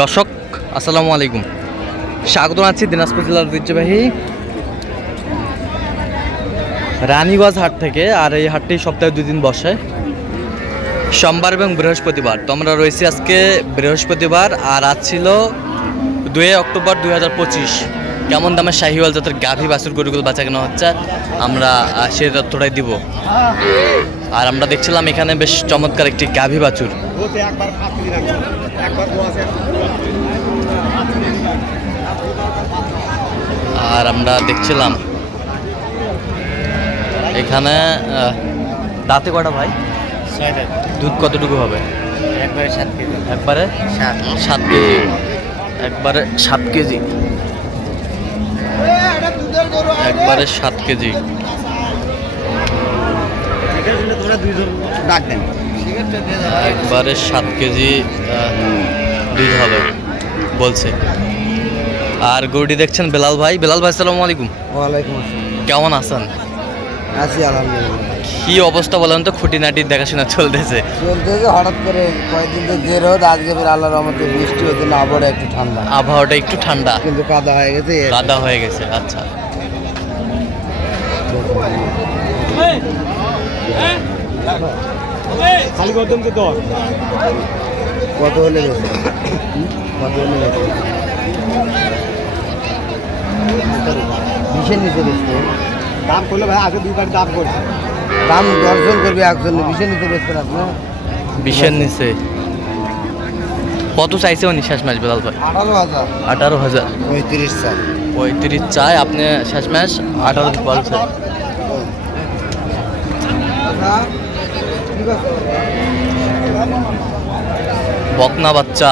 দর্শক, আসসালামু আলাইকুম। স্বাগত আছি দিনাজপুর জেলার ঐতিহ্যবাহী রানীগঞ্জ হাট থেকে, আর এই হাটটি সপ্তাহে দুই দিন বসে। সোমবার এবং বৃহস্পতিবার। তো আমরা রয়েছি আজকে বৃহস্পতিবার, আর আজ ছিল দুই অক্টোবর দুই হাজার পঁচিশ। কেমন দামে শাহিওয়াল জাতের গাভী বাছুর গরুগুলো বাঁচা কেনা হচ্ছে? আমরা সেই তথ্যটাই দিব। আর আমরা দেখছিলাম এখানে বেশ চমৎকার একটি গাভী বাছুর। আর আমরা দেখছিলাম এখানে দাঁতে কটা ভাই? দুধ কতটুকু হবে? একবারে সাত কেজি। একবারে সাত কেজি। একবারে সাত কেজি। একবারে সাত কেজি। একবারে সাত কেজি দুধ হবে বলছে। আর গরুটি দেখছেন বেলাল ভাই। বেলাল ভাই সালামু আলাইকুম। কেমন আছেন? আছি আলহামদুলিল্লাহ। কি অবস্থা বলেন তো খুঁটিনাটি দেখাশোনা চলতেছে। চলতেছে হঠাৎ করে কয়েকদিন তো যে রোদ আজকে ফের আল্লাহর রহমতে বৃষ্টি হতে না আবহাওয়া একটু ঠান্ডা। আবহাওয়াটা একটু ঠান্ডা। কিন্তু কাদা হয়ে গেছে। কাদা হয়ে গেছে আচ্ছা। খালি কত দর কত হলে কত হলে বিশের নিচে। বেচতে দাম করলে ভাই আগে দুইবার দাম করছে দাম দর্শন করবে একজন বিশের নিচে বেচতেন আপনি বিশের নিচে কত চাইছে উনি শেষ ম্যাচ বেলাল ভাই? আঠারো হাজার। আঠারো হাজার পঁয়ত্রিশ চার পঁয়ত্রিশ চাই আপনি শেষ ম্যাচ আঠারো বলছে বকনা বাচ্চা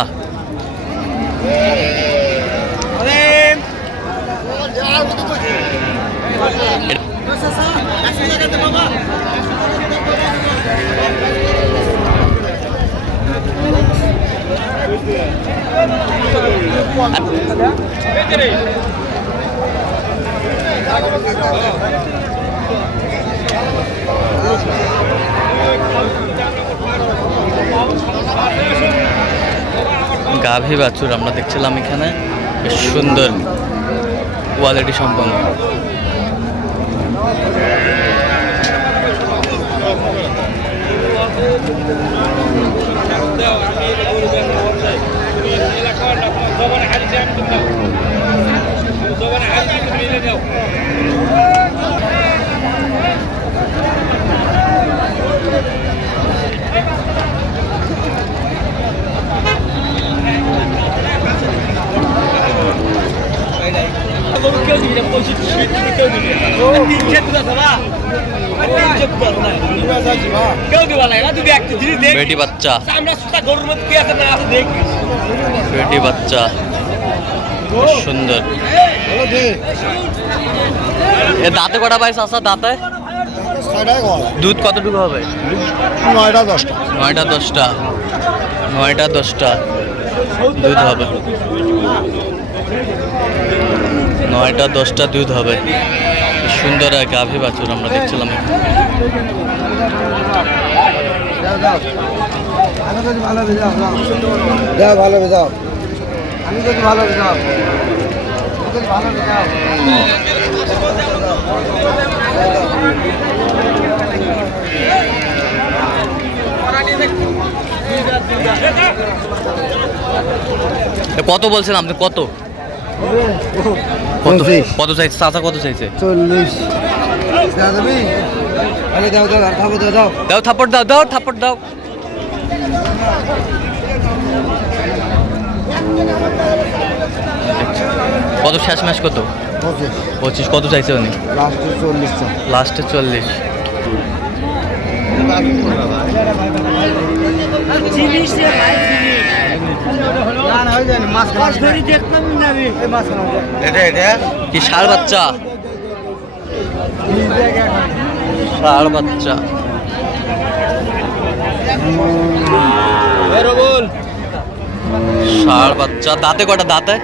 গাভী বাছুর আমরা দেখছিলাম এখানে। বেশ সুন্দর কোয়ালিটি সম্পন্ন। বেটি বাচ্চা। বেটি বাচ্চা। সুন্দর। এ দাঁতে কটা পাইছে আসা দাঁতে? দুধ কতটুকু হবে? নয়টা দশটা। নয়টা দশটা। নয়টা দশটা। দুধ হবে। নয়টা দশটা দুধ হবে। সুন্দর এক গাভী বাছুর আমরা দেখছিলাম। দাও ভালো বেজাও আমি যদি ভালো ভালো এ কত বলছেন আপনি? কত? কত? কত চাইছে? চাচা কত চাইছে? চল্লিশ। আরে দাও দাও আর খাব দাও দাও। দাও থাপড় দাও দাও থাপড় দাও। কত শেষ ম্যাচ কত? পঁচিশ। কত চাইছে উনি? লাস্টে চল্লিশ লাস্টে চল্লিশ। কি ষাড় বাচ্চা? ষাড় বাচ্চা। ষাড় বাচ্চা। দাঁতে কটা দাঁতে?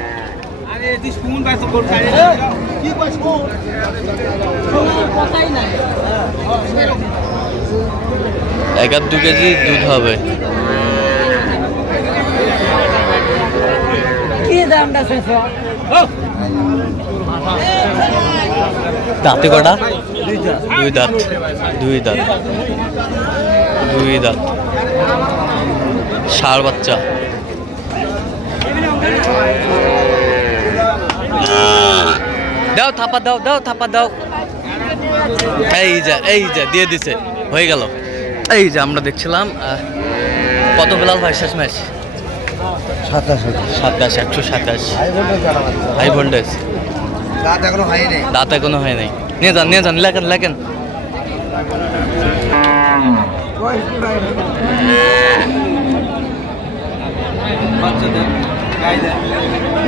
এক আর দু কেজি দুধ হবে। দাঁতে কটা দুই দাঁত দুই দাঁত দুই দাঁত। ষাঁড় বাচ্চা। দাও থাপা দাও দাও থাপা দাও। এই যা এই যা দিয়ে দিছে। হয়ে গেল। এই যে আমরা দেখছিলাম কত বেলাল ভাই শেষ ম্যাচ সাতাশ সাতাশ একশো সাতাশ। হাই ভোল্টেজ দাঁত এখনও হয়নি। দাঁত এখনও হয় নাই নিয়ে যান নিয়ে যান, লেখেন লেখেন।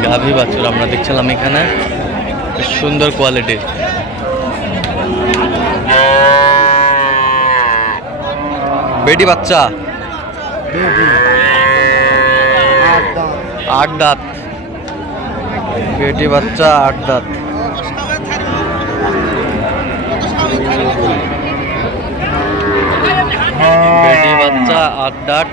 গাভী বাছুর আমরা দেখছিলাম এখানে। সুন্দর কোয়ালিটির বেটি বাচ্চা। আট দাঁত। বেটি বাচ্চা, আট দাঁত। বেটি বাচ্চা আট দাঁত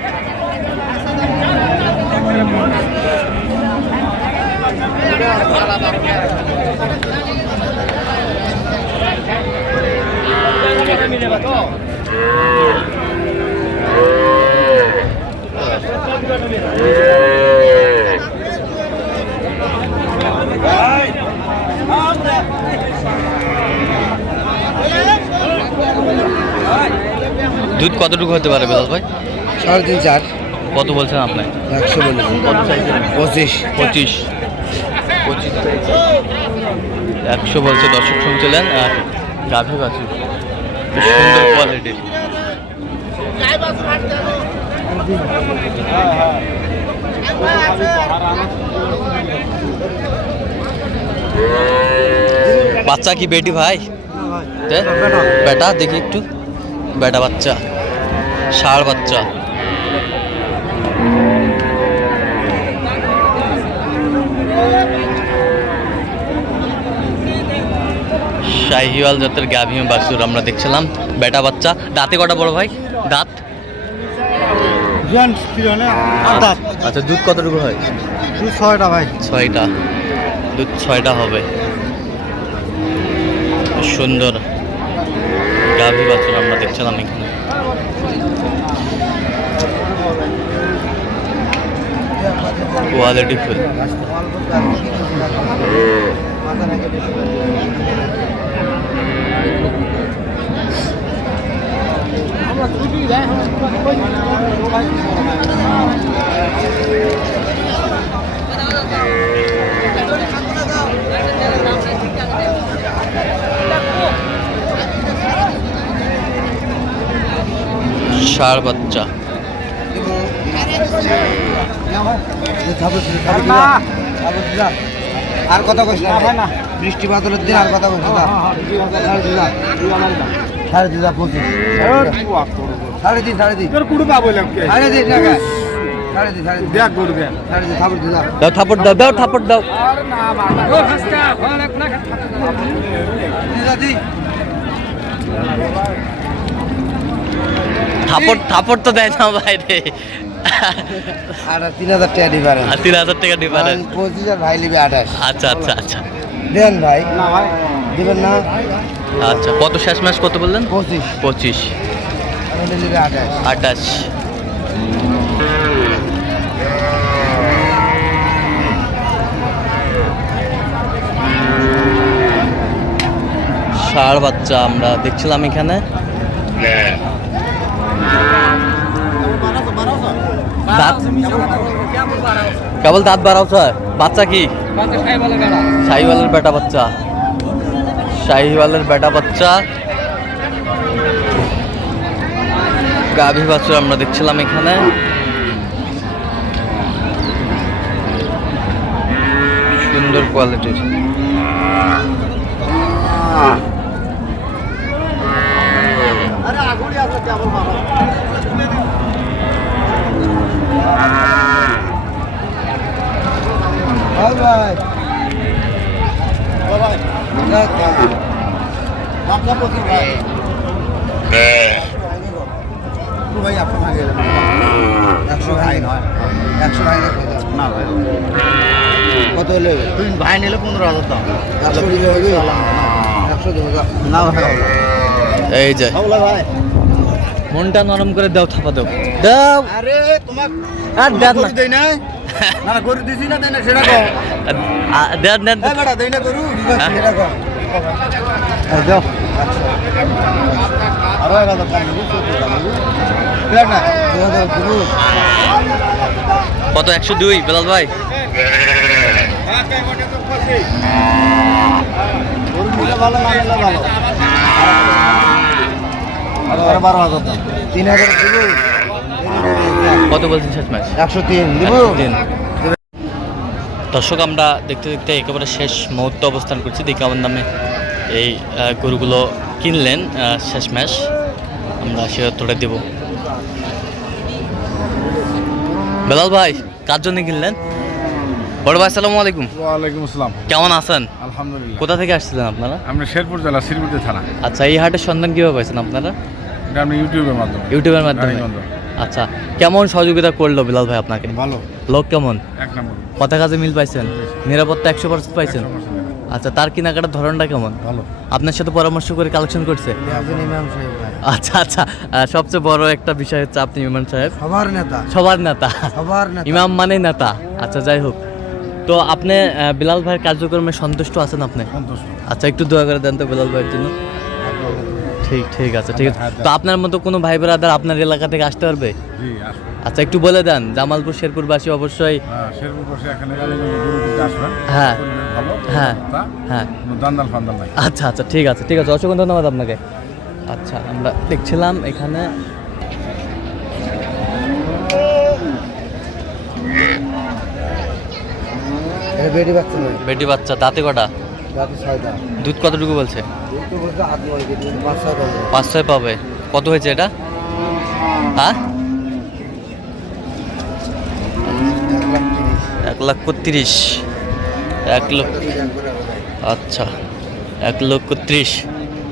দুধ কতটুকু হতে পারে বেলাল ভাই? সাড়ে তিন চার। কত বলছেন আপনি? একশো বলেছি কত চাইছেন পঁচিশ। পঁচিশ। পঁচিশ। একশো বলছে দর্শক শুনছিলেন আর গাভী বেশ সুন্দর কোয়ালিটির বাচ্চা কি বেটি ভাই? তে? বেটা দেখি একটু। বেটা বাচ্চা ষাঁড় বাচ্চা। শাহিওয়াল জাতের গাভী বাছুর আমরা দেখছিলাম বেটা বাচ্চা। দাঁতে কটা বড় ভাই? দাঁত? আচ্ছা দুধ কতটুকু হয়? দু ছয়টা ভাই ছয়টা। দুধ ছয়টা হবে। সুন্দর। গাভী বাছুর আমরা দেখছিলাম এখানে। কোয়ালিটি ফুল ষাঁড় বাচ্চা। আর কথা কইস না বৃষ্টি বাদলের দিন আর কথা কইস না সাড়ে তিন পঁচিশ। সাড়ে তিন সাড়ে তিন। সাড়ে তিন টাকা সাড়ে তিন সাড়ে তিন। সাড়ে তিন থাপড় দিদা দাও থাপড় দাও দাও থাপড় দাও। দিদা দি থাপড় থাপড় তো দেয় না বাইরে। আর তিন হাজার টাকা দিবার আর তিন হাজার টাকা ডিফারেন্স পঁচিশ আর ভাই নিবি আঠাশ। আচ্ছা আচ্ছা আচ্ছা। দেন ভাই। না ভাই। দিবেন না। আচ্ছা কত শেষ ম্যাচ কত বললেন? পঁচিশ। পঁচিশ। আঠাশ। আঠাশ। ষাঁড় বাচ্চা আমরা দেখছিলাম এখানে। দাঁত? কেবল দাঁত বাড়াও স্যার বাচ্চা কি? শাহিওয়ালের বেটা বাচ্চা। শাহিওয়ালের বেটা বাচ্চা। গাভী বাছুর আমরা দেখছিলাম এখানে। সুন্দর কোয়ালিটির ভাই ভাই বাচ্চা পঁচিশ ভাই ভাই একশো ভাই একশো ভাই নয় একশো ভাই না ভাই কত হলে তুই ভাই হাজার দাম। একশো দিলে হবে একশো দেবো যা। না এই যে। মনটা নরম করে দাও থাপা দাও। দাও। আরে তোমার আর দেন না। দেই না না না, গরু দিছি না দেই না সেটা কও। আ- দেন দেন। এই বেটা দেই না গরু হ্যাঁ? এটা কর। এই দাও। আরও কম না। দুই কত? একশো দুই বেলাল ভাই। ভালো না ভালো? বারো হাজার দাম। তিন হাজার কত বলছেন শেষ ম্যাচ? একশো তিন দর্শক আমরা দেখতে দেখতে একেবারে শেষ মুহূর্তে অবস্থান করছি। দেখি আমার নামে এই গরুগুলো কিনলেন শেষ ম্যাচ। আমরা সে তোড়ে দেব। বেলাল ভাই কার জন্য কিনলেন? বড় ভাই আসসালামু আলাইকুম। ওয়ালাইকুম আসসালাম। কেমন আছেন? আলহামদুলিল্লাহ। কোথা থেকে আসছিলেন আপনারা? আমরা শেরপুর জেলা শ্রীমতী থানা। আচ্ছা এই হাটের সন্ধান কীভাবে পাইছেন আপনারা? এটা আমরা ইউটিউবের মাধ্যমে। ইউটিউবের মাধ্যমে। আচ্ছা কেমন সহযোগিতা করল বিলাল ভাই আপনাকে? ভালো। লোক কেমন? এক নম্বর। কথা কাজে মিল পাইছেন? নিরাপত্তা একশো পার্সেন্ট পাইছেন? আচ্ছা তার কেনাকাটার ধরনটা কেমন? ভালো। আপনার সাথে পরামর্শ করে কালেকশন করছে। আচ্ছা আচ্ছা সবচেয়ে বড় একটা বিষয় হচ্ছে আপনি ইমাম সাহেব। সবার নেতা। সবার নেতা। সবার নেতা। ইমাম মানে নেতা। আচ্ছা যাই হোক। তো আপনি বিলাল ভাইয়ের কার্যক্রমে সন্তুষ্ট আছেন আপনি? আচ্ছা একটু দোয়া করে দেন তো বিলাল ভাইয়ের জন্য। ঠিক ঠিক আছে ঠিক আছে। তো আপনার মতো কোনো ভাই ব্রাদার আপনার এলাকা থেকে আসতে পারবে? আচ্ছা একটু বলে দেন জামালপুর শেরপুরবাসী অবশ্যই হ্যাঁ, হ্যাঁ। হ্যাঁ। আচ্ছা আচ্ছা ঠিক আছে ঠিক আছে। অসংখ্য ধন্যবাদ আপনাকে। আচ্ছা আমরা দেখছিলাম এখানে বেডি বাচ্চা নয়। বেটি বাচ্চা দাঁতে কটা? দুধ কতটুকু বলছে? পাঁচ ছয় পাবে। কত হয়েছে এটা? হ্যাঁ? এক লাখ তিরিশ এক লক্ষ আচ্ছা এক লক্ষ ত্রিশ।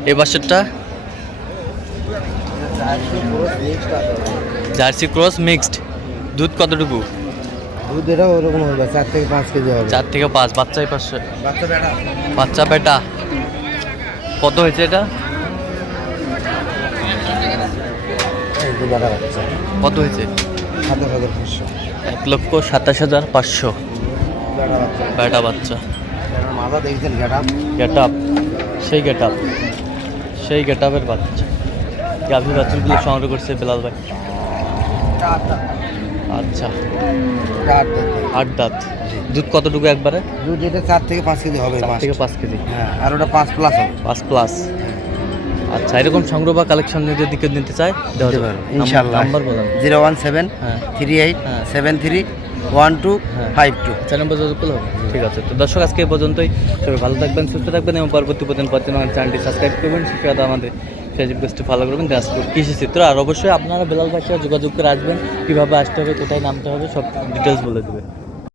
এই বাসেরটা? Jersey cross mixed. দুধ কতটুকু? দুধ এটা ওরকম হবে চার থেকে পাঁচ কেজি হবে। চার থেকে পাঁচ বাচ্চাই পাঁচশো বাচ্চা বেটা। বাচ্চা বেটা। কত হয়েছে এটা? কত হয়েছে? সাতাশ হাজার পাঁচশো। এক লক্ষ সাতাশ হাজার পাঁচশো। বেটা বাচ্চা। মাথা দেখছেন গেটা গেট আপ সেই গেট আপ সেই গেট আপের বাচ্চা। গাভী বাচ্চাগুলো সংগ্রহ করছে বেলাল ভাই। আচ্ছা। আট দাঁত। দুধ কতটুকু একবারে? দুধ এটা চার থেকে পাঁচ কেজি হবে চার থেকে পাঁচ কেজি। হ্যাঁ আর ওটা পাঁচ প্লাস হবে। পাঁচ প্লাস আচ্ছা এরকম সংগ্রহ বা কালেকশন যদি কেউ নিতে চায় দেওয়া যাবে। ইনশাল্লাহ নাম্বার বলেন। জিরো ওয়ান সেভেন হ্যাঁ। থ্রি এইট হ্যাঁ। সেভেন থ্রি ওয়ান টু হ্যাঁ। Five two. চ্যানেল পর্যন্ত করলে হবে? ঠিক আছে তো দর্শক আজকে এই পর্যন্তই। সবাই ভালো থাকবেন সুস্থ থাকবেন এবং পরবর্তী পর্যন্ত আমার চ্যানেলটি সাবস্ক্রাইব করবেন সেই আমাদের ফেসবুক পেজটি ফলো করবেন দিনাজপুর কৃষি চিত্র। আর অবশ্যই আপনারা বেলাল ভাষায় যোগাযোগ করে আসবেন, কীভাবে আসতে হবে, কোথায় নামতে হবে, সব ডিটেলস বলে দেবে।